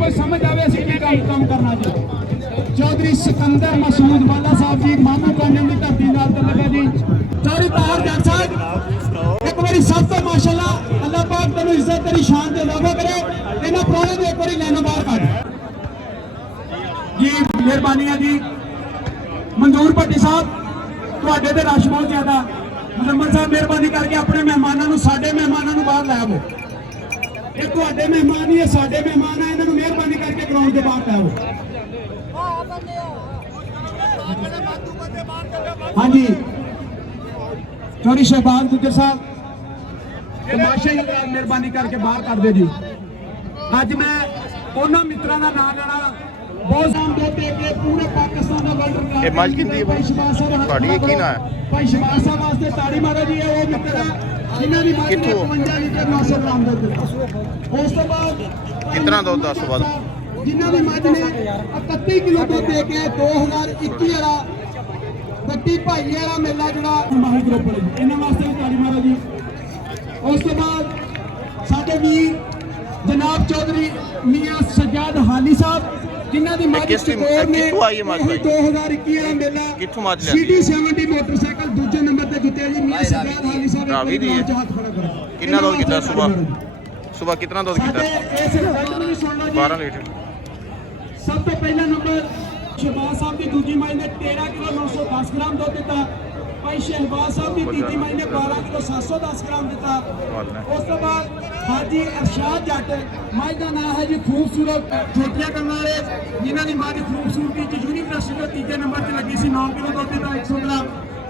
कोई समझ आवे असीं की काम करना जी। चौधरी सिकंदर मसूद वाला साहब जी मामू काने की धरती नाल ते लगा जी। चौधरी तार जट साहब एक बारी सब तो माशाअल्लाह अल्लाह पाक तेनू इज्जत तेरी शान ते इजाफा करे। इन्हां प्राणे दे एक बारी लैनो बाहर कढ जी। मेहरबानी है जी। मंजूर भट्टी साहब तुहाडे ते रश बहुत ज्यादा। मुजम्मल साहब मेहरबानी करके अपने मेहमानों नूं साडे मेहमानों नूं बाहर लै आवो। ये तुहाडे मेहमान ही है साडे मेहमान है। इन्हां नूं मेहरबानी करके ग्राउंड के बाहर लै आवो। हाँ जी चौधरी शहबाज गुजर साहब तमाशा ही मेहरबानी करके बाहर कर दे जी। अज मैं उन्होंने मित्रों का नाम लेना बहुत नाम देते कि पूरे पाकिस्तान का वर्ल्ड रिकॉर्ड भाई शहबाज साहब वास्ते ताड़ी मारो जी। वो मित्र जिन्हों की मज ने 55 लीटर 900 ग्राम दुध दिता। उस तो बाद कितना दुध 10 बाद जिन्हों की मज ने 31 किलो दुध दे के 2021 वाला गड्डी भाई वाला मेला जोड़ा माही ग्रुप इन्होंने वास्ते भी ताड़ी मारो जी। उस तो बाद साडे वीर जनाब चौधरी मियां सज्जाद हाली साहब जिन्हों की मज चकोर ने 2021 वाला मेला सीटी 70 मोटरसाइकिल दूजे नंबर पर जितया जी। मियां सज्जाद हाली साहब हाथ खड़ा करो। कितना दूध कितना सुबह कितना दूध कितना 12 लीटर। सब तो पहला नंबर शहबाज साहब की दूजी माई ने 13 किलो 910 ग्राम दुध दिता। भाई शहबाज साहब की तीजी माई ने 12 किलो 710 ग्राम दिता। उस तो बाद हाजी अरशाद जट माई का नाम है जी खूबसूरत छोटियां करने वाले जिन्हों की मज खूबसूरती यूनिवर्सिटी को तीजे नंबर पर लगी सी 9 किलो दुध दिता 100 ग्राम।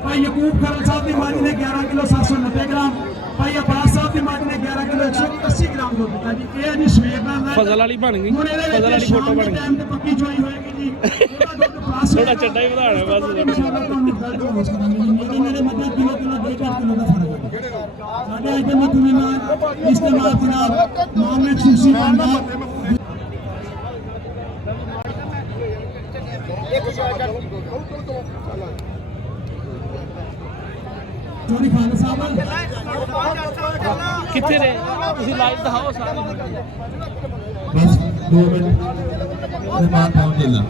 भाई यकूब खरल साहब की मज ने 11 किलो 790 ग्राम। भाई अब्बास साहब की मज ने 11 किलो 180 ग्राम दुध दिता जी। ये जी सवेर फजल वाली बन गई फजल वाली फोटो बन गई पक्की चोई होएगी जी। थोड़ा चड्डा ही बढ़ाना बस मेरे मतलब किलो किलो 2-4 किलो का फर्क है। साडे अज दे मुख मेहमान इस्तेमाल जनाब मोहम्मद सूसी बंदा चौधरी खान साहब कितने ने तुसी लाइव दिखाओ सारे बस 2 मिनट मेहमान पहुंच देना।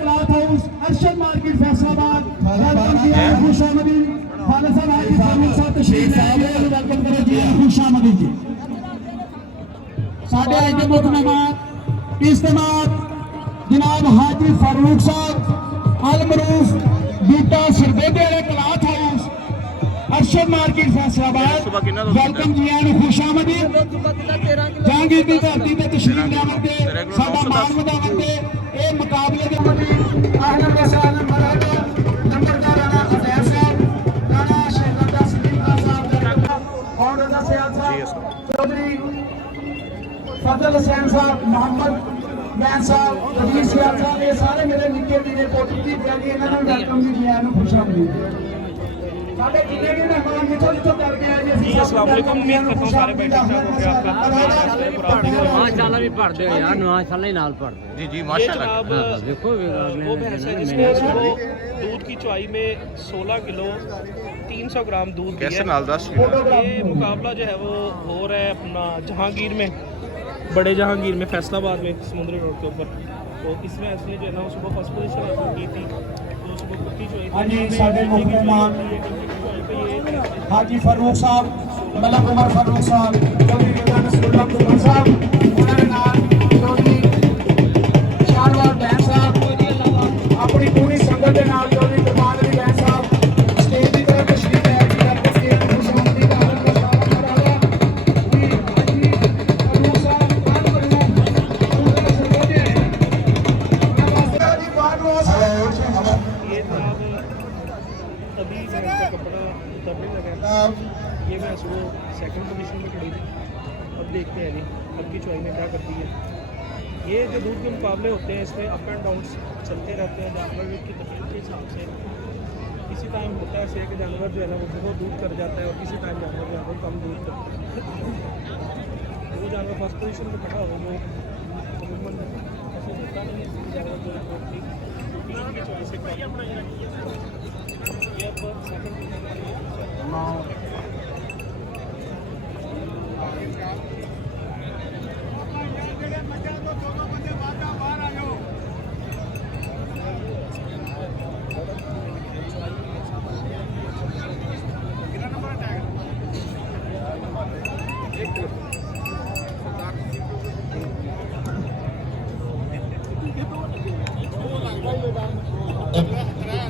Cloth house Arshad market Faisalabad खुशामदी खालिद साहब हाजी फारूक साहब तशरीफ लाए वेलकम करो जी। खुशामदी जी साडे अज दे मुख मेहमान इस्तेमाल जनाब हाजी फारूक साहब अल मरूफ बूटा सरगोदे वाले cloth house Arshad market Faisalabad welcome ji आन खुशामदी। जहांगीर की धरती पर तशरीफ लियावन ते साडा मान वधावन ते ये मुकाबले दे आहलन व सहलन मरहबा नंबरदार राणा अजैर साहब राणा शहजादा सलीम खान साहब और रजा सयाद साहब चौधरी फजल हुसैन साहब मोहम्मद बैन साहब कबीर सियाद साहब ये सारे मेरे निक्के वीरे पोती दी जानी इन्हां नूं वेलकम जी आन खुशामदी। साडे जिन्ने भी मेहमान जिथों जिथों करके आए जी अस्सलाम वालेकुम। उम्मीद करता हूं सारे बैठे ठीक हो गया आपका माशाल्लाह भी पढ़ दे यार माशाल्लाह ही नाल पढ़ दे जी माशाल्लाह। देखो वो भैंस है जिसने दूध की चुआई में 16 किलो 300 ग्राम दूध दिया। कैसे नाल 10 ये मुकाबला जो है वो हो रहा है अपना जहांगीर में, बड़े जहांगीर में फैसलाबाद में समुद्री रोड के ऊपर। तो इसमें असली जो है ना सुबह फर्स्ट पोजीशन हासिल की थी। तो सुबह कुत्ती जो हाजी फारूक साहब मलक उमर फारूक साहब चौधरी रजा नसरुल्लाह कुमार साहब उन्होंने नाल चौधरी शाहनवाज बैन साहब अपनी पूरी संगत के नाल चौधरी गुरबान अली बैन साहब स्टेज की तरफ तशरीफ लाए जी। वेलकम जी खुशामदी का हल्का साहब मरहबा जी। हाजी फारूक साहब अल मरूफ सरगोदे जी बारवां ये अभी का कपड़ा उतरने लगा। ये मैं सुबह सेकंड पोजीशन में खड़ी थी। अब देखते हैं जी अब की चुआई में क्या करती है। ये जो दूध के मुकाबले होते हैं इसमें अप एंड डाउन चलते रहते हैं जानवर की तकलीफ के हिसाब से। किसी टाइम होता है ऐसे कि जानवर जो है ना वो बहुत दूध कर जाता है और किसी टाइम जानवर जो है वो कम दूध करता है। वो जानवर फर्स्ट पोजीशन पर खड़ा हो वो पता नहीं है ज़्यादा तो रिपोर्ट थी तीन की चॉइस है ये अब सेकंड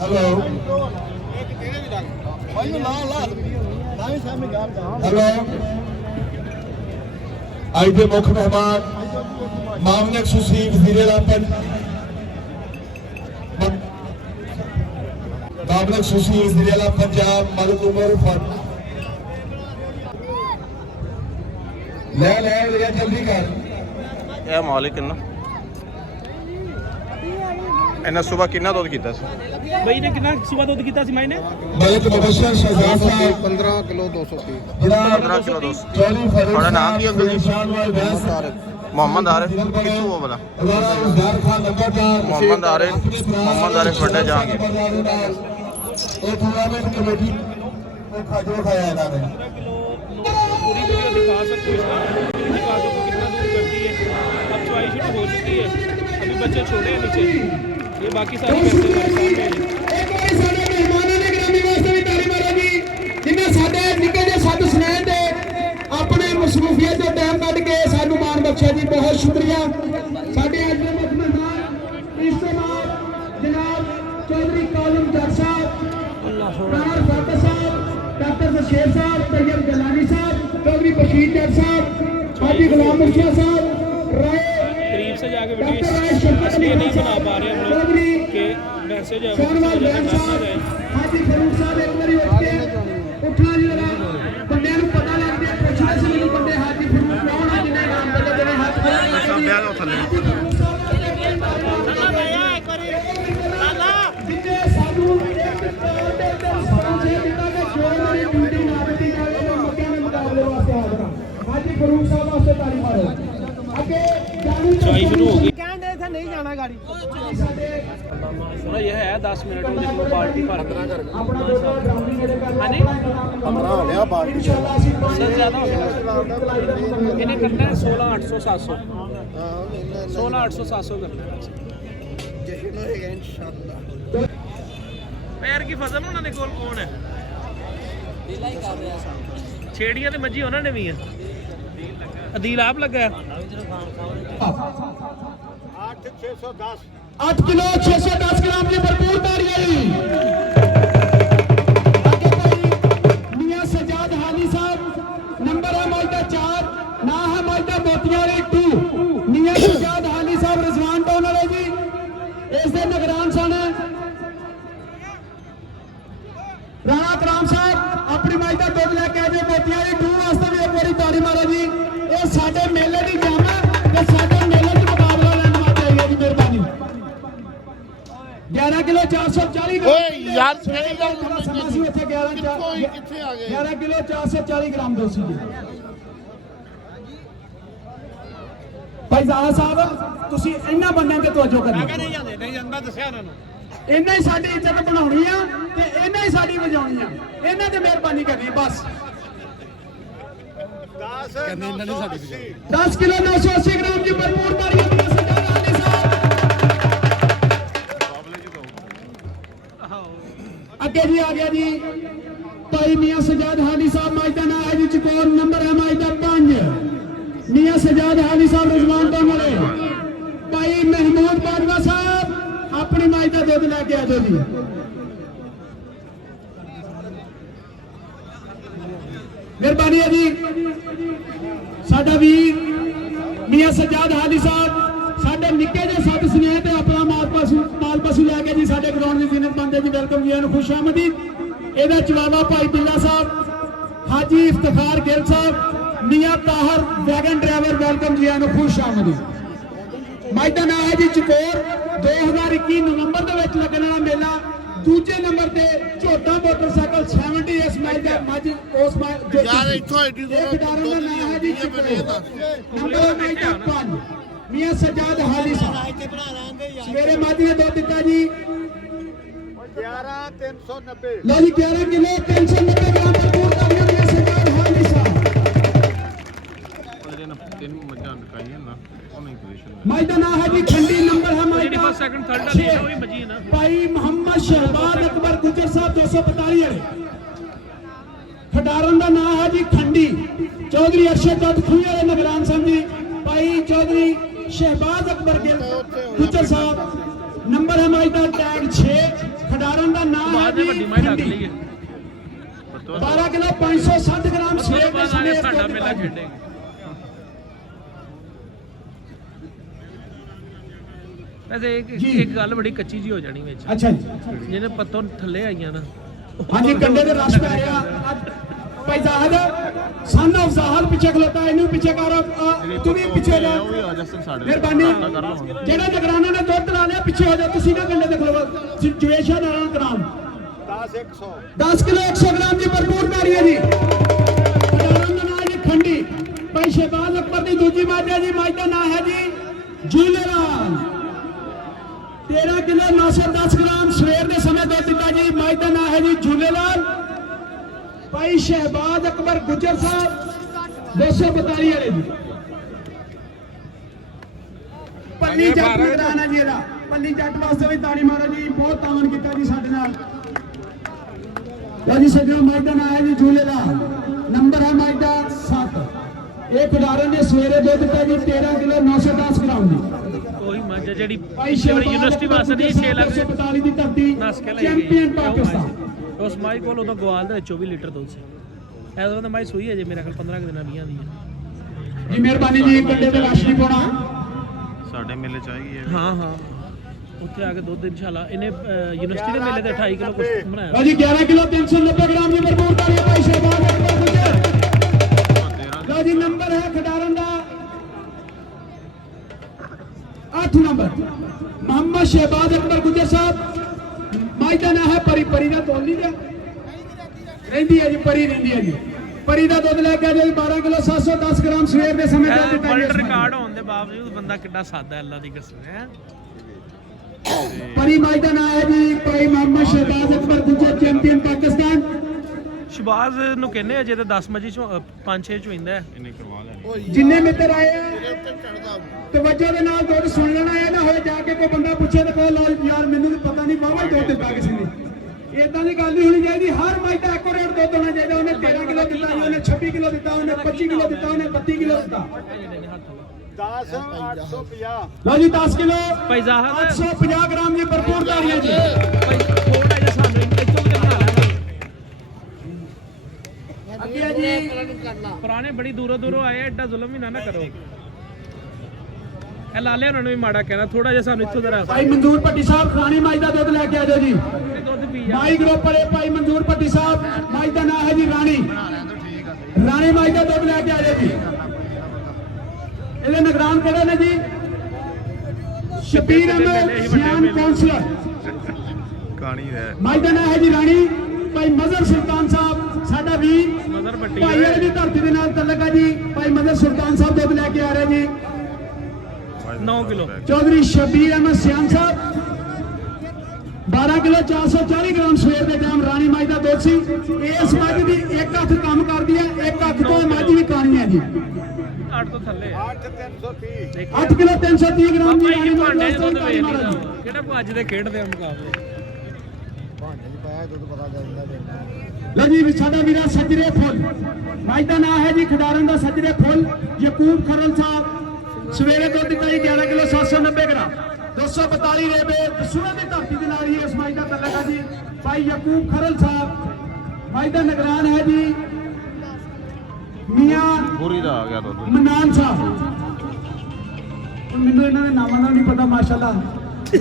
हेलो हेलो ਅੱਜ ਦੇ ਮੁੱਖ ਮਹਿਮਾਨ ਮਾਮਲਕ ਸੁਸ਼ੀ ਵਜ਼ੀਰ ਆਲਾ ਮਾਮਲਕ ਸੁਸ਼ੀ ਵਜ਼ੀਰ ਆਲਾ ਪੰਜਾਬ ਮਲਕ ਉਮਰ ਫਾਰੂਕ ਲੈ ਜਲਦੀ ਕਰ ਇਹ ਮਾਲਿਕ ਨਾ ਇਹਨਾਂ ਸਵੇਰ ਕਿੰਨਾ ਦੁੱਧ ਕੀਤਾ ਸੀ ਬਈ ਨੇ ਕਿੰਨਾ ਸਵੇਰ ਦੁੱਧ ਕੀਤਾ ਸੀ ਮੈਨੇ ਮਲਕ ਮੁਬਸ਼ਰ ਸ਼ਹਜ਼ਾਦ ਸਾਹਿਬ 15 ਕਿਲੋ 230 ਜਨਾਬ 15 ਕਿਲੋ ਦੋਸਤ ਚੌਧਰੀ ਫਾਰੂਕ ਤੁਹਾਡਾ ਨਾਮ ਕੀ ਅੰਕਲ ਜੀ? ਸ਼ਾਨਵਾਲ ਬੈਂਸ ਮੁਹੰਮਦ ਆਰਿਫ ਕਿੱਥੋਂ ਹੋ ਬਲਾ ਅਜ਼ਾਰਾ ਉਜ਼ਦਾਰ ਖਾਨ ਨੰਬਰਦਾਰ ਮੁਹੰਮਦ ਆਰਿਫ ਵੱਡੇ ਜਾਂਗੇ ਇਹ ਟੂਰਨਾਮੈਂਟ ਕਮੇਟੀ ਨੇ ਖਾਜੋ ਖਾਇਆ ਇਹਨਾਂ ਨੇ पूरी वीडियो दिखा सकते हो इसका दिखा सकते कितना दूर करती है अब चॉइस शुरू हो चुकी है अभी बच्चे छोटे हैं नीचे ये बाकी सारे पैसे हमारे सामने हैं ਇੱਕ ਵਾਰੀ ਸਾਡੇ ਮਹਿਮਾਨਾਂ ਦੇ ਗ੍ਰਾਮੀ ਵਾਸਤੇ ਵੀ ਤਾੜੀ ਮਾਰੋ ਜੀ ਜਿਨ੍ਹਾਂ ਸਾਡੇ ਨਿੱਕੇ ਜਿਹੇ ਸੱਤ ਸੁਨੇਹ ਤੇ ਆਪਣੇ ਮਸਰੂਫੀਅਤ ਤੋਂ ਟਾਈਮ ਕੱਢ ਕੇ ਸਾਨੂੰ ਮਾਣ ਬਖਸ਼ਿਆ ਜੀ ਬਹੁਤ ਸ਼ੁਕਰੀਆ ਸਾਡੇ ਅੱਜ ਦੇ ਮੁੱਖ ਮਹਿਮਾਨ ਇਸ ਤੋਂ ਬਾਅਦ ਜਨਾਬ ਚੌਧਰੀ ਕਾਲਮ ਜੱਟ ਸਾਹਿਬ ਰਾਣਾ ਫਾਟਾ ਸਾਹਿਬ डॉक्टर शेर साहब तैयब जलानी साहब चौधरी बशीर जट साहब हाजी गुलाम मुर्शिद साहब राय करीब से जाके वीडियो इसलिए नहीं बना पा रहे हम लोग कि मैसेज है शानवाल बैन साहब हाजी फरूक साहब एक बारी उठ के उठा जरा बंदे ਨੂੰ ਪਤਾ ਲੱਗ ਗਿਆ ਪੁੱਛਣਾ ਸੀ ਮੈਨੂੰ ਬੰਦੇ ਹਾਜੀ ਫरूक ਕੌਣ ਹੈ ਜਿਹਨੇ ਨਾਮ ਬਦਲ ਜਿਹੜੇ ਹੱਥ ਸਾਬਿਆ ਦਾ ਥੱਲੇ ਜਿੱਤੇ ਸਾਨੂੰ ਇੱਕ ਕੋਲ ਦੇ ਸਪਾਂਸਰ ਦਿੱਤਾ ਕਿ ਜੋ ਮੇਰੀ ਡਿਊਟੀ ਨਾ ਦਿੱਤੀ ਜਾਵੇ ਮੈਂ ਮੱਕਿਆਂ ਦੇ ਮੁਕਾਬਲੇ ਵਾਸਤੇ ਹਾਜ਼ਰ ਹਾਂ ਹਾਜੀ ਫरूक ਸਾਹਿਬ ਵਾਸਤੇ ਤਾੜੀ ਮਾਰੋ ਅੱਗੇ ਜਾਨੀ चॉइस शुरू हो गई ਕਹਿੰਦੇ ਇੱਥੇ ਨਹੀਂ ਜਾਣਾ ਗਾੜੀ थोड़ा यह है 10 मिनट में देखो बाल्टी भर ਆਪਣਾ ਦੋਸਤ ਗਰਾਊਂਡੀ ਨੇੜੇ ਕਰ हाँ नहीं 15 ਹੋ ਗਿਆ ਬਾਲਟੀ ਇਨਸ਼ਾਅੱਲਾ ਅਸੀਂ सर ज़्यादा हो गया इन्हें करना है 16 800 700 16 800 700 करना है ਜਸ਼ਨ ਹੋਏਗਾ ਇਨਸ਼ਾਅੱਲਾ ਪੈਰ ਕੀ ਫਸਲ ਉਹਨਾਂ ਦੇ ਕੋਲ ਕੌਣ ਹੈ ਛੇੜੀਆਂ ਤੇ ਮੱਝੀ ਉਹਨਾਂ ਨੇ ਵੀ ਆ ਅਦੀਲ ਆਪ ਲੱਗਾ 8 किलो 610 ग्राम की भरपूर ताड़ियां जी मियां सजाद हानी साहब नंबर है माइटा 4 ना है माइटा मोतियारी 2 मियां सजाद हानी साहब रिजवान टाउन वाले जी इस दे निगरान सन राणा कराम साहब अपनी माइटा दुध लेके आए मोतियारी 2 वास्ते भी एक बारी ताड़ी मारो जी ये साडे मेले दी जाम है ते साडे मेले च मुकाबला लैण वास्ते आई है जी मेहरबानी 11 किलो 440 ग्राम ਓਏ ਯਾਰ ਕਿਹੜੀ ਗੱਲ ਥੋੜਾ ਸਮਾਂ ਸੀ ਉੱਥੇ 11 ਕਿੱਥੇ ਆ ਗਏ 11 ਕਿਲੋ 440 ग्राम ਦੋਸੀ ਜੀ ਭਾਈ ਜ਼ਾਹਰ ਸਾਹਿਬ ਤੁਸੀਂ ਇਹਨਾਂ ਬੰਦਿਆਂ ਤੇ ਤਵੱਜੋ ਕਰਨੀ ਨਹੀਂ ਜਾਂਦਾ ਦੱਸਿਆ ਉਹਨਾਂ ਨੂੰ ਇਹਨਾਂ ਹੀ ਸਾਡੀ ਇੱਜ਼ਤ ਬਣਾਉਣੀ ਆ ਤੇ ਇਹਨਾਂ ਹੀ ਸਾਡੀ ਵਜਾਉਣੀ ਆ ਇਹਨਾਂ ਤੇ ਮਿਹਰਬਾਨੀ ਕਰਨੀ ਬਸ 10 किलो 980 ग्राम की भरपूर ताड़ियां मियां सजाद हानी साहब ਅੱਗੇ ਜੀ ਆ ਗਿਆ ਜੀ ਭਾਈ ਮੀਆਂ ਸਜਾਦ ਹਾਨੀ ਸਾਹਿਬ ਮਾਈ ਦਾ ਨਾਮ ਹੈ ਜੀ ਚਕੋਰ ਨੰਬਰ ਹੈ ਮਾਈ ਦਾ 5 ਮੀਆਂ ਸਜਾਦ ਹਾਨੀ ਸਾਹਿਬ ਰਿਜ਼ਵਾਨ ਤੋਂ ਵਾਲੇ ਭਾਈ ਮਹਿਮੂਦ ਬਾਜਵਾ ਸਾਹਿਬ ਆਪਣੀ ਮਾਈ ਦਾ ਦੁੱਧ ਲੈ ਕੇ ਆ ਜਾਓ ਜੀ ਮਿਹਰਬਾਨੀ ਹੈ ਜੀ ਸਾਡਾ ਵੀਰ ਮੀਆਂ ਸਜਾਦ ਹਾਨੀ ਸਾਹਿਬ ਸਾਡੇ ਨਿੱਕੇ ਜਿਹੇ ਸੱਤ ਸੁਨੇਹ ਤੇ ਆਪਣਾ ਮਾਲ ਪਸ਼ੂ ਲੈ ਕੇ ਜੀ ਸਾਡੇ ਗਰਾਊਂਡ ਦੀ ਜ਼ਿੰਨਤ ਬੰਦੇ ਜੀ ਵੈਲਕਮ ਜੀ ਨੂੰ ਖੁਸ਼ ਆਮਦੀ ਇਹਦਾ ਚਵਾਵਾ ਭਾਈ ਬਿੱਲਾ ਸਾਹਿਬ ਹਾਜੀ ਇਫਤਖਾਰ ਗਿੱਲ ਸਾਹਿਬ ਮੀਆਂ ਤਾਹਰ ਵੈਗਨ ਡਰਾਈਵਰ ਵੈਲਕਮ ਜੀ ਨੂੰ ਖੁਸ਼ ਆਮਦੀ ਮਾਈ ਦਾ ਨਾਮ ਹੈ ਜੀ ਚਕੋਰ 2021 ਨਵੰਬਰ ਦੇ ਵਿੱਚ ਲੱਗਣ ਵਾਲਾ ਮੇਲਾ ਦੂਜੇ ਨੰਬਰ ਤੇ ਝੋਟਾ ਮੋਟਰਸਾਈਕਲ 70 ਇਸ ਮੈਚ ਦਾ ਮੱਝ ਉਸ ਜੋ ਯਾਰ ਇੱਥੋਂ ਐਡੀ ਦੂਰੋਂ ਖਿਡਾਰੀ ਦਾ ਨਾਮ ਹੈ ਜੀ ਚਕੋਰ ਨੰਬਰ ਮੈਚ ਦਾ 5 ਮੀਆਂ ਸਜਾਦ ਹਾਲੀ ਸਾਹਿਬ ਮਾਜੀ ਨੇ ਦੁੱਧ ਦਿੱਤਾ ਜੀ 11390 ਲਓ ਜੀ 11 ਕਿਲੋ 390 ਗ੍ਰਾਮ ਭਰਪੂਰ ਤਾਲੀਆਂ ਦੀਆਂ ਸਰਕਾਰ ਹਾਲੀ ਸਾਹਿਬ ਤਿੰਨ ਮੱਝਾਂ ਦਿਖਾਈਆਂ ਨਾ ਉਹ ਨਹੀਂ ਪੋਜੀਸ਼ਨ ਮਾਈ ਦਾ ਨਾਮ ਹੈ ਜੀ ਖੰਡੀ ਨੰਬਰ ਹੈ ਮਾਈ ਜਿਹੜੀ ਦਾ ਫਸਟ ਸੈਕੰਡ ਥਰਡ ਵਾਲੀ ਹੈ ਉਹ ਵੀ ਮੱਝੀ ਹੈ ਨਾ ਭਾਈ ਮੁਹੰਮਦ ਸ਼ਹਿਬਾਜ਼ ਅਕਬਰ ਗੁੱਜਰ ਸਾਹਿਬ 245 ਵਾਲੇ ਖਿਡਾਰਨ ਦਾ ਨਾਮ ਹੈ ਜੀ ਖੰਡੀ ਚੌਧਰੀ ਅਰਸ਼ਦ ਜੱਟ ਖੂਹੀ ਵਾਲੇ ਨਿਗਰਾਨ ਸਿੰਘ ਜੀ ਭਾਈ ਚੌਧਰੀ ਸ਼ਹਿਬਾਜ਼ ਅਕਬਰ ਗਿੱਲ ਗੁੱਜਰ ਸਾਹਿਬ ਨੰਬਰ ਹੈ ਮਾਈ ਦਾ ਟੈਗ 6 ਖਿਡਾਰਨ ਦਾ ਨਾਮ ਹੈ ਬਾਅਦ ਵਿੱਚ ਜੀ ਵੱਡੀ ਮਾਈ ਢੱਕ ਖੰਡੀ ਲਈ ਹੈ 12 ਕਿਲੋ 560 ਗ੍ਰਾਮ ਉਸ ਸਵੇਰ ਤੋਂ ਦੇ ਬਾਅਦ ਆ ਸਮੇਂ ਕੇ ਸਾਡਾ ਮੇਲਾ ਖੇਡੇਗਾ ਵੈਸੇ ਇੱਕ ਗੱਲ ਬੜੀ ਕੱਚੀ ਜੀ ਹੋ ਜਾਣੀ ਵਿੱਚ ਅੱਛਾ ਜੀ ਜਿਹਨੇ ਪੱਤੋਂ ਥੱਲੇ ਆਈਆਂ ਨਾ ਹਾਂਜੀ ਕੰਡੇ ਦੇ ਰਸ ਪੈ ਰਿਹਾ ਭਾਈ ਜ਼ਾਹਦ ਸਨ ਆਫ ਜ਼ਾਹਦ ਪਿੱਛੇ ਖਲੋਤਾ ਇਹਨੂੰ ਪਿੱਛੇ ਕਰ ਤੂੰ ਵੀ ਪਿੱਛੇ ਜਾ ਉਹ ਵੀ ਆ ਜਸਨ ਸਾਡੇ ਮਿਹਰਬਾਨੀ ਕਰ ਲਓ ਹੁਣ। ਜਿਹੜਾ ਜਗਰਾਨਾ ਨੇ ਦੁੱਧ ਲਾ ਲਿਆ ਪਿੱਛੇ ਹੋ ਜਾ ਤੁਸੀਂ ਨਾ ਕੰਡੇ ਦੇ ਖਲੋ ਜਵੇਸ਼ਾ ਨਾਰਾਇਣ ਕਰਾਮ 10 ਕਿਲੋ 100 ਗ੍ਰਾਮ ਦੀ ਭਰਪੂਰ ਤਾਰੀ ਹੈ ਜੀ ਖਿਡਾਰਨ ਦਾ ਨਾਮ ਜੀ ਖੰਡੀ ਭਾਈ ਸ਼ਹਿਬਾਜ਼ ਅਕਬਰ ਦੀ ਦੂਜੀ ਮਾਝਾ ਜੀ ਮਾਝ ਦਾ ਨਾਮ ਹੈ ਜੀ ਜੂਲੇਲਾਲ 13 ਕਿਲੋ 910 ਗ੍ਰਾਮ ਸਵੇਰ ਦੇ ਸਮੇਂ ਦੁੱਧ ਦਿੱਤਾ ਜੀ ਮਾਝ ਦਾ ਨਾਮ ਹੈ ਜੀ ਜੂਲੇਲਾਲ ਭਾਈ ਸ਼ਹਿਬਾਜ਼ ਅਕਬਰ ਗੁੱਜਰ ਸਾਹਿਬ 242 ਵਾਲੇ ਜੀ ਪੰਨੀ ਜੱਟ ਨਿਗਰਾਨ ਹੈ ਜੀ ਇਹਦਾ ਪੰਨੀ ਜੱਟ ਵਾਸਤੇ ਵੀ ਤਾੜੀ ਮਾਰੋ ਜੀ ਬਹੁਤ ਤਾਵਨ ਕੀਤਾ ਜੀ ਸਾਡੇ ਨਾਲ ਲਓ ਜੀ ਸੱਜਣੋ ਮਾਝ ਦਾ ਨਾਮ ਹੈ ਜੀ ਜੂਲੇਲਾਲ ਨੰਬਰ ਹੈ ਮਾਝ ਦਾ 7 ਇਹ ਖਿਡਾਰਨ ਨੇ ਸਵੇਰੇ ਦੁੱਧ ਦਿੱਤਾ ਜੀ 13 ਕਿਲੋ 910 ਗ੍ਰਾਮ ਦੀ ਉਹੀ ਮੱਝ ਆ ਜਿਹੜੀ ਭਾਈ ਸ਼ਹਿਬਾਜ਼ ਯੂਨੀਵਰਸਿਟੀ ਵਾਸਤੇ ਨਹੀਂ 6 ਲੱਖ 242 ਦੀ ਧਰਤੀ ਨਸ ਕੇ ਲਈ ਚੈਂਪੀਅਨ ਪਾਕਿਸਤਾਨ ਉਸ ਮਾਈ ਕੋਲ ਉਦੋਂ ਗਵਾਲ ਦੇ 24 ਲੀਟਰ ਦੁੱਧ ਸੀ ਐਦੋਂ ਦਾ ਮਾਈ ਸੂਈ ਹੈ ਜੇ ਮੇਰੇ ਖਿਆਲ 15 ਦਿਨਾਂ ਦੀਆਂ ਦੀ ਹੈ ਜੀ ਮਿਹਰਬਾਨੀ ਜੀ ਕੰਡੇ ਤੇ ਰਸ਼ ਨਹੀਂ ਪਾਉਣਾ ਸਾਡੇ ਮੇਲੇ ਚ ਆਏਗੀ ਇਹ ਹਾਂ ਹਾਂ ਉੱਥੇ ਆ ਕੇ ਦੁੱਧ ਇਨਸ਼ਾਅੱਲਾ ਇਹਨੇ ਯੂਨੀਵਰਸਿਟੀ ਦੇ ਮੇਲੇ ਤੇ 28 ਕਿਲੋ ਕੁਝ ਬਣਾਇਆ ਲਓ ਜੀ 11 ਕਿਲੋ 390 ਗ੍ਰਾਮ ਦੀ ਭਰਪੂਰ ਤਾਲੀ ਭਾਈ ਸ਼ਹਿਬਾਜ਼ ਅਕਬਰ ਗੁੱਜਰ ਲਓ ਜੀ ਨੰਬਰ ਹੈ ਖਿਡਾਰਨ ਦਾ 8 ਨੰਬਰ ਮੁਹੰਮਦ ਸ਼ਹਿਬਾਜ਼ ਅਕਬਰ ਗੁੱਜਰ ਸਾਹਿਬ ਮਾਈ ਦਾ ਨਾਮ ਹੈ ਪਰੀ ਪਰੀ ਦਾ ਤੋਲ ਨਹੀਂ ਲਿਆ ਰਹਿੰਦੀ ਹੈ ਜੀ ਪਰੀ ਰਹਿੰਦੀ ਹੈ ਜੀ ਪਰੀ ਦਾ ਦੁੱਧ ਲੈ ਕੇ ਆ ਜੀ 12 ਕਿਲੋ 710 ਗ੍ਰਾਮ ਸਵੇਰ ਦੇ ਸਮੇਂ ਦੁੱਧ ਦਿੱਤਾ ਵਰਲਡ ਜੀ ਰਿਕਾਰਡ ਹੋਣ ਦੇ ਬਾਵਜੂਦ ਬੰਦਾ ਕਿੱਡਾ ਸਾਦਾ ਹੈ, ਅੱਲਾ ਦੀ ਕਸਮ ਹੈ ਪਰੀ ਮਾਈ ਦਾ ਨਾਮ ਹੈ ਜੀ ਭਾਈ ਮੁਹੰਮਦ ਸ਼ਹਿਬਾਜ਼ ਅਕਬਰ ਗੁੱਜਰ ਚੈਂਪੀਅਨ ਪਾਕਿਸਤਾਨ ਸ਼ਬਾਜ਼ ਨੂੰ ਕਹਿੰਦੇ ਆ ਜਿਹਦੇ 10 ਮੱਝੀ ਚੋਂ 5-6 ਚ ਹੁੰਦਾ ਹੈ ਇਹਨੇ ਕਰਵਾ ਲੈਣੀ ਜਿੰਨੇ ਮਿੱਤਰ ਆਏ ਆ, ਤਵੱਜੋ ਦੇ ਨਾਲ ਦੁੱਧ ਸੁਣ ਲੈਣਾ ਇਹ ਨਾ ਹੋਏ ਜਾ ਕੇ ਕੋਈ ਬੰਦਾ ਪੁੱਛੇ ਤੇ ਕਹੇ ਲਾਲ ਯਾਰ ਮੈਨੂੰ ਤਾਂ ਪਤਾ ਨਹੀਂ ਬਾਵਾ ਦੁੱਧ ਦਿੱਤਾ ਕਿਸੇ ਨੇ ਇਦਾਂ ਦੀ ਗੱਲ ਨਹੀਂ ਹੋਣੀ ਚਾਹੀਦੀ ਹਰ ਮੱਝ ਦਾ ਐਕੂਰੇਟ ਦੁੱਧ ਹੋਣਾ ਚਾਹੀਦਾ ਉਹਨੇ 13 ਕਿਲੋ ਦਿੱਤਾ ਉਹਨੇ 26 ਕਿਲੋ ਦਿੱਤਾ ਉਹਨੇ 25 ਕਿਲੋ ਦਿੱਤਾ ਉਹਨੇ 32 ਕਿਲੋ ਦਿੱਤਾ 10850 ਲਓ ਜੀ 10 ਕਿਲੋ ਭਾਈ ਜ਼ਾਹਦ 850 ਗ੍ਰਾਮ ਦੀ ਭਰਪੂਰ ਤਾਲੀਆਂ ਜੀ ਭਾਈ ਥੋੜਾ ਜਿਹਾ ਸਾਨੂੰ ਇੱਥੋਂ ਵੀ ਬਣਾ ਲੈਣਾ ਅੱਗੇ ਆ ਜੀ ਪੁਰਾਣੇ ਬੜੀ ਦੂਰੋਂ ਦੂਰੋਂ ਆਏ ਆ, ਐਡਾ ਜ਼ੁਲਮ ਵੀ ਨਾ ਕਰੋ ਇਹ ਲਾਲੇ ਉਹਨਾਂ ਨੂੰ ਵੀ ਮਾੜਾ ਕਹਿਣਾ ਥੋੜਾ ਜਿਹਾ ਸਾਨੂੰ ਇੱਥੋਂ ਦਾ ਰੱਖ ਭਾਈ ਮਨਜ਼ੂਰ ਭੱਟੀ ਸਾਹਿਬ ਖਾਣੀ ਮਾਈ ਦਾ ਦੁੱਧ ਲੈ ਕੇ ਆ ਜਾਓ ਜੀ ਦੁੱਧ ਪੀ ਜਾ ਮਾਈ ਗਰੁੱਪ ਵਾਲੇ ਭਾਈ ਮਨਜ਼ੂਰ ਭੱਟੀ ਸਾਹਿਬ ਮਾਈ ਦਾ ਨਾਮ ਹੈ ਜੀ ਰਾਣੀ ਰਾਣੀ ਮਾਈ ਦਾ ਦੁੱਧ ਲੈ ਕੇ ਆ ਜਾਓ ਜੀ ਇਹਦੇ ਨਿਗਰਾਨ ਕਿਹੜੇ ਨੇ ਜੀ ਸ਼ਬੀਰ ਅਹਿਮਦ ਸਿਆਨ ਕਾਉਂਸਲਰ ਕਹਾਣੀ ਹੈ ਮਾਈ ਦਾ ਨਾਮ ਹੈ ਜੀ ਰਾਣੀ ਭਾਈ ਮਜ਼ਹਰ ਸੁਲਤਾਨ ਸਾਹਿਬ ਸਾਡਾ ਵੀਰ ਮਜ਼ਹਰ ਭੱਟੀ ਭਾਈ ਵਾਲੀ ਦੀ ਧਰਤੀ ਦੇ ਨਾਲ ਤਲਕ ਹੈ ਜੀ ਭਾਈ ਮਜ਼ਹਰ ਸੁਲਤਾਨ ਸਾਹਿਬ ਦੁੱਧ ਲੈ ਕੇ ਆ ਰਹੇ ਜੀ 9 ਕਿਲੋ ਚੌਧਰੀ ਸ਼ਬੀਰ ਅਹਿਮਦ ਸਿਆਨ ਸਾਹਿਬ 12 ਕਿਲੋ 440 ਗ੍ਰਾਮ ਸਵੇਰ ਦੇ ਟਾਈਮ ਰਾਣੀ ਮਾਈ ਦਾ ਦੁੱਧ ਸੀ ਇਸ ਮੱਝ ਦੀ ਇੱਕ ਹੱਥ ਕੰਮ ਕਰਦੀ ਹੈ ਇੱਕ ਹੱਥ ਤੋਂ ਮੱਝ ਵੀ ਕਾਣੀ ਹੈ ਜੀ 8 ਤੋਂ ਥੱਲੇ 8330 8 ਕਿਲੋ 330 ਗ੍ਰਾਮ ਦੀ ਭਾਈ ਰਾਣੀ ਜੀ ਮਾਈ ਭਾਂਡੇ ਦਾ ਦੁੱਧ ਦੁੱਧ ਵੇਚ ਲਈਦਾ ਕਿਹੜਾ ਭੱਜ ਦੇ ਖੇਡਦੇ ਆ ਮੁਕਾਬਲੇ ਲਓ ਜੀ ਸਾਡਾ ਵੀਰਾ ਸੱਜਰੇ ਫੁੱਲ ਮਾਈ ਦਾ ਨਾਮ ਹੈ ਜੀ ਖਿਡਾਰਨ ਦਾ ਸੱਜਰੇ ਫੁੱਲ ਯਕੂਬ ਖਰਲ ਸਾਹਿਬ ਸਵੇਰੇ ਦੁੱਧ ਦਿੱਤਾ ਜੀ 11 ਕਿਲੋ 790 ਗ੍ਰਾਮ 242 ਰੇਬੇ ਦਸੂਏ ਦੀ ਧਰਤੀ ਦੇ ਨਾਲ ਹੀ ਇਸ ਮਾਈ ਦਾ ਤਲਕ ਹੈ ਜੀ ਭਾਈ ਯਕੂਬ ਖਰਲ ਸਾਹਿਬ ਮਾਈ ਦਾ ਨਿਗਰਾਨ ਹੈ ਜੀ ਮੀਆਂ ਪੂਰੀ ਦਾ ਆ ਗਿਆ ਦੁੱਧ ਮਨਾਨ ਸਾਹਿਬ ਹੁਣ ਮੈਨੂੰ ਇਹਨਾਂ ਦੇ ਨਾਮਾਂ ਦਾ ਨਹੀਂ ਪਤਾ ਮਾਸ਼ਾਅੱਲਾ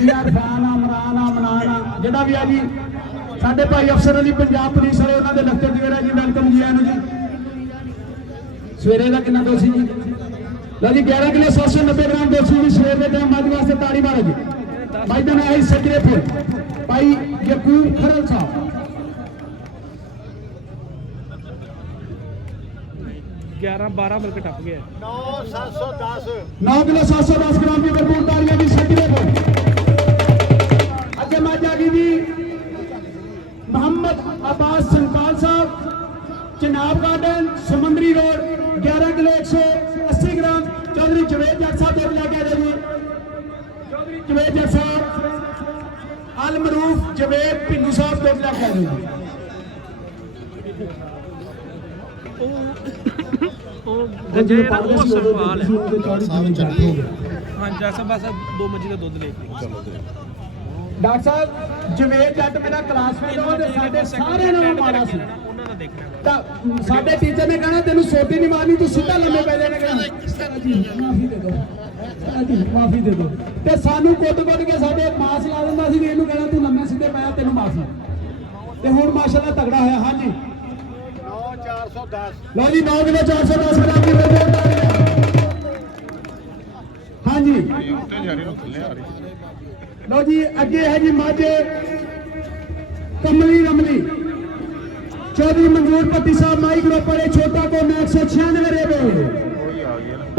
ਯਾਰ ਖਾਨ ਆ ਮਰਾਨ ਆ ਮਨਾਨ ਆ ਜਿਹੜਾ ਵੀ ਆ ਜੀ ਸਾਡੇ ਭਾਈ ਅਫਸਰ ਅਲੀ ਪੰਜਾਬ ਪੁਲਿਸ ਵਾਲੇ ਉਹਨਾਂ ਦੇ ਦਫ਼ਤਰ ਦੀ ਵੇਰਾ ਜੀ ਵੈਲਕਮ ਜੀ ਆਇਆਂ ਨੂੰ ਜੀ ਸਵੇਰੇ ਦਾ ਕਿੰਨਾ ਦੁੱਧ ਸੀ ਜੀ ਲਓ ਜੀ 11 ਕਿਲੋ 790 ਗ੍ਰਾਮ ਦੁੱਧ ਸੀ ਜੀ ਸਵੇਰ ਦੇ ਟਾਈਮ ਮੱਝ ਵਾਸਤੇ ਤਾੜੀ ਮਾਰੋ ਜੀ ਭਾਈ ਦਾ ਨਾਮ ਹੈ ਸੱਜਰੇ ਫੁੱਲ ਭਾਈ ਯਕੂਬ ਖਰਲ ਸਾਹਿਬ 11-12 ਮਿਲ ਕੇ ਟੱਪ ਗਿਆ 9710 9 ਕਿਲੋ 710 ਗ੍ਰਾਮ ਦੀ ਭਰਪੂਰ ਤਾੜੀਆਂ ਦੀ ਸੱਜਰੇ ਫੁੱਲ ਅਲ ਮਰੂਫ ਜਵੇਦ ਪਿੰਡੂ ਸਾਹਿਬ ਦੁੱਧ ਲੈ ਕੇ ਆਏ ਜੀ। ਉਹ ਗੱਜੇ ਜਿਹੜਾ ਉਹ ਸਵਾਲ ਹੈ। ਹਾਂ ਜੈਸਾ ਬਸ 2 ਮੱਝੀ ਦਾ ਦੁੱਧ ਲੈ ਕੇ ਡਾਕਟਰ ਸਾਹਿਬ ਜਵੇਦ ਜੱਟ ਮੇਰਾ ਕਲਾਸਮੇਟ ਹੋ ਤੇ ਸਾਡੇ ਸਾਰਿਆਂ ਨਾਲੋਂ ਮਾੜਾ ਸੀ। ਉਹਨਾਂ ਦਾ ਦੇਖਣਾ ਤਾਂ ਸਾਡੇ ਟੀਚਰ ਨੇ ਕਹਿਣਾ ਤੈਨੂੰ ਸੋਟੀ ਨਹੀਂ ਮਾਰਨੀ, ਤੂੰ ਸਿੱਧਾ ਲੰਮੇ ਪੈ ਜਾਣਾ। ਕਹਿਣਾ ਜੀ ਮਾਫੀ ਦੇ ਦਿਓ ਜੀ, ਮਾਫੀ ਦੇ ਦਿਓ। ਤੇ ਸਾਨੂੰ ਕੁੱਟ-ਕੁੱਟ ਕੇ ਸਾਡੇ ਮਾਸ ਲਾ ਦਿੰਦਾ ਸੀ ਵੀ ਇਹਨੂੰ ਕਹਿਣਾ ਤੂੰ ਲੰਮੇ ਸਿੱਧੇ ਪੈ, ਤੈਨੂੰ ਮਾਫੀ। ਤੇ ਹੁਣ ਮਾਸ਼ਾਅੱਲਾ ਤਗੜਾ ਹੋਇਆ। ਹਾਂਜੀ 9410 ਲਓ ਜੀ 9 ਕਿਲੋ 410 ਗ੍ਰਾਮ ਦੀ ਵਜ਼ਨ। ਹਾਂਜੀ ਲਓ ਜੀ ਅੱਗੇ ਹੈ ਜੀ ਮੱਝ ਕਮਲੀ ਰਮਲੀ चौधरी मंजूर पट्टी साहब माई ग्रुप बड़े छोटा को 196 रेबे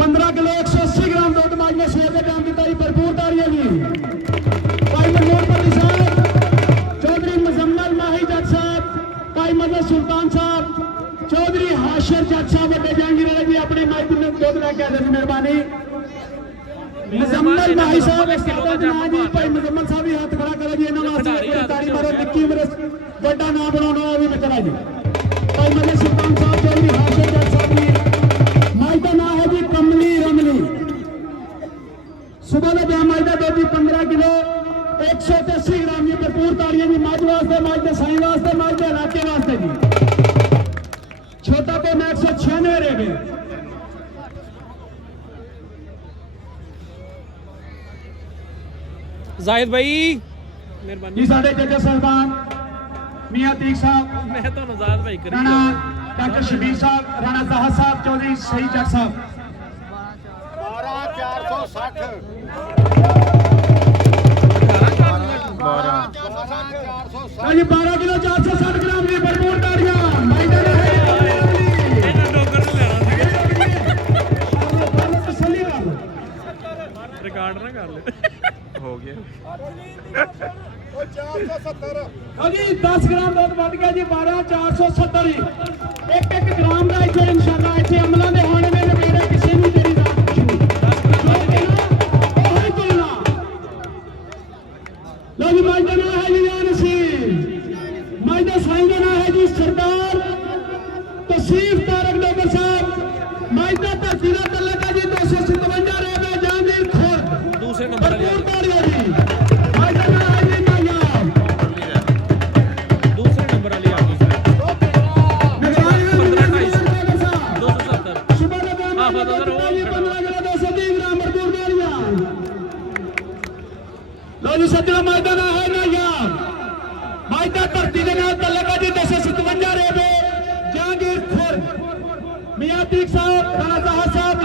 15 किलो 180 ग्राम दूध माज में शेर के दाम की भरपूर तारियां जी। भाई मंजूर पट्टी साहब चौधरी मुजम्मल माही जट साहब, भाई मदद सुल्तान साहब, चौधरी हाशिर जट साहब बड़े जहांगीर जी अपनी माई को दूध लैके आए। मेहरबानी मुजम्मल माही साहब जी, भाई मुजम्मल साहब भी हाथ खड़ा करो जी। इन्होंने वास्ते ताड़ी मारो निक्की उम्र ਵੱਡਾ ਨਾਮ ਬਣਾਉਣਾ ਵੀ ਬਚਣਾ ਜੀ। ਭਾਈ ਮਦਦ ਸੁਲਤਾਨ ਸਾਹਿਬ ਚੌਧਰੀ ਹਾਸ਼ਰ ਜੱਟ ਸਾਹਿਬ ਜੀ। ਮਾਈ ਦਾ ਨਾਮ ਹੈ ਜੀ ਕਮਲੀ ਰਮਲੀ। ਸੁਬਹ ਦਾ ਬਿਆਨ ਮਾਈ ਦਾ ਦੁੱਧ 15 ਕਿਲੋ 180 ਗ੍ਰਾਮ ਦੀ ਭਰਪੂਰ ਤਾੜੀਆਂ ਜੀ। ਮੱਝ ਵਾਸਤੇ, ਮੱਝ ਦੇ ਸਾਈਂ ਵਾਸਤੇ, ਮੱਝ ਦੇ ਇਲਾਕੇ ਵਾਸਤੇ ਜੀ। ਛੋਟਾ ਤੇ 196 ਰੇਵੇ। ਜ਼ਾਹਿਦ ਭਾਈ ਮਿਹਰਬਾਨੀ ਜੀ ਸਾਡੇ ਜੱਜ ਸਾਹਿਬਾਨ मियां तीक साहब, मैं तो नजाद भाई करी राणा डॉक्टर शबीर साहब, राणा जहा साहब, चौधरी सही जट साहब 12460 जी 12 किलो 460 ग्राम की भरपूर ताड़ियां। मैदान है रिकॉर्ड ना कर ले ਹੋ ਗਿਆ 470 जी 10 ग्राम दूध बढ़ गया जी 12470 जी। एक एक ग्राम का इतने इंशाल्लाह इतने अमलों के होने में मेरे किसी भी तेरी लो जी माई का नाम है जी नसीब, माई का साईं का नाम है जी सरदार तसीफ तारक डोगर साहब। माई का धरती का तलक है जी 257 रेबे जहांगीर खोर दूसरे नंबर वाली सज्जो मैदान है ना यार मैदा धरती के नाल तलक है जी 257 रेबे जहांगीर खुर। मियां तीक साहब, राणा जहा साहब,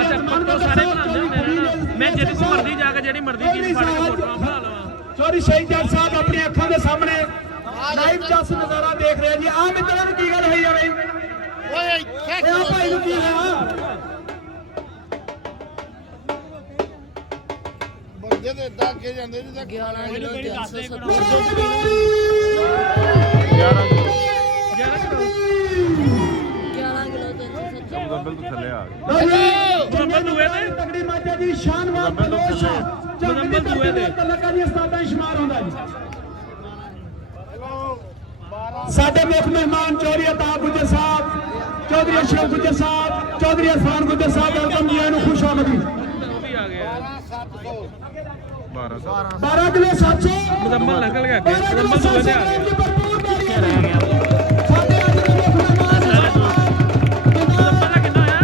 मैं जिस मर्जी जाके जेडी मर्जी चीज फड़ के फोटो बना लवां। चौधरी शहीद जट साहब अपनी अखां के सामने लाइव जस नजारा देख रहे हैं जी। आ मित्रों की गल है भाई, ओए भाई नु की है ਜਿਹਦੇ ਦਾਗੇ ਜਾਂਦੇ ਜੀ ਤਾਂ 11 ਕਿਲੋ ਮੁਜ਼ੱਬਲ ਤੋਂ ਥੱਲੇ ਆ ਗਿਆ। ਮੁਜ਼ੱਬਲ ਦੂਏ ਤੇ ਤਗੜੀ ਮਾਤਾ ਜੀ ਸ਼ਾਨਵਾਰ ਪ੍ਰਵੇਸ਼ ਮੁਜ਼ੱਬਲ ਦੂਏ ਤੇ ਤਲਕਾ ਦੀ ਉਸਤਾਦਾਂ ਸ਼ੁਮਾਰ ਹੁੰਦਾ ਜੀ। ਸਾਡੇ ਮੁੱਖ ਮਹਿਮਾਨ ਚੌਧਰੀ ਅਤਾਬ ਗੁੱਜਰ ਸਾਹਿਬ, ਚੌਧਰੀ ਅਸ਼ਰਫ ਗੁੱਜਰ ਸਾਹਿਬ, ਚੌਧਰੀ ਅਰਫਾਨ ਗੁੱਜਰ ਸਾਹਿਬ ਵੈਲਕਮ ਜੀ ਨੂੰ ਖੁਸ਼ ਆਮਦੀ। ਉਹ ਵੀ ਆ ਗਿਆ 12 ਕਿਲੋ 700 ਮੁਜ਼ੱਬਲ ਨਿਕਲ ਗਿਆ ਮੁਜ਼ੱਬਲ ਦੂਏ ਤੇ ਆ ਗਿਆ। ਸਾਡੇ ਅੱਜ ਦੇ ਮੁੱਖ ਮਹਿਮਾਨ ਮੁਜ਼ੱਬਲ ਦਾ ਕਿੰਨਾ ਆਇਆ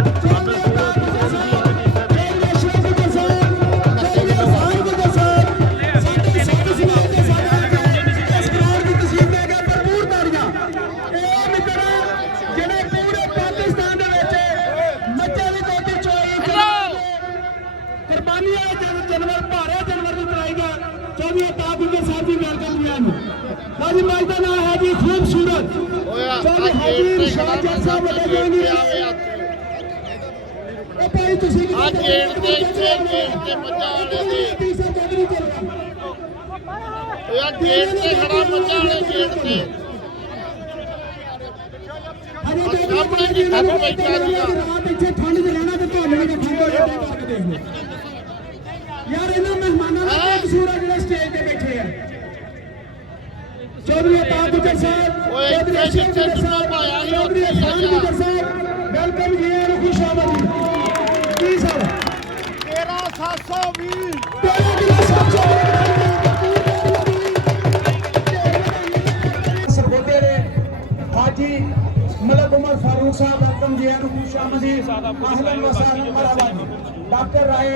माई का नाम है जी खूबसूरत चौधरी हाजी शाह जट साहब बड़े जाएंगे। भाई तुसी ਆ ਗੇਟ ਦੇ ਇੱਥੇ ਮੱਝਾਂ ਵਾਲੇ ਦੇ चौधरी को ਇਹ ਆ ਗੇਟ ਤੇ ਖੜਾ ਮੱਝਾਂ ਵਾਲੇ ਗੇਟ ਤੇ सामने की रात इतने ठंड च रहना तो ਤੁਹਾਨੂੰ ਵੀ ਠੰਡ ਹੋ ਜਾਂਦੀ ਕਰਕੇ ਦੇਖ ਲਓ यार ਇਹਨਾਂ ਮਹਿਮਾਨਾਂ ਦਾ ਕੀ ਕਸੂਰ ਹੈ ਜਿਹੜੇ ਸਟੇਜ ਤੇ ਬੈਠੇ ਆ। ਮੇਜਰ ਸਾਹਿਬ ਓਏ ਇੱਥੇ ਜਿੱਥੇ ਚੁੱਕਾ ਪਾਇਆ ਸੀ ਉੱਥੇ ਹੀ ਆ ਜਾ। ਵੈਲਕਮ ਜੀ ਨੂੰ ਖੁਸ਼ ਆਮਦੀ ਜੀ ਸਰ 13720 13 ਕਿਲੋ 700 ਸਰਬੋਤੇ ਦੇ ਹਾਜੀ ਮਲਕ ਉਮਰ ਫਾरूक साहब वैलकम जी ਨੂੰ ਖੁਸ਼ ਆਮਦੀ ਅਹਲਨ व सहलन मरहबा डॉक्टर राय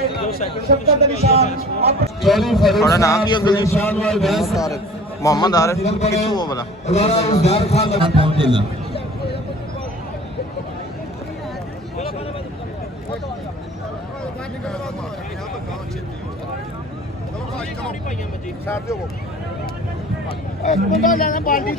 शफकत अली साहब चौधरी फारूक थोड़ा नाम भी अंकल जी। शानवार वैस मोहम्मद आरिफ कितों वो बता हजारा रोजगार खान लगा पहुंचेला ਇੱਕ ਬੰਦਾ ਲੈਣਾ ਬਾਲਟੀ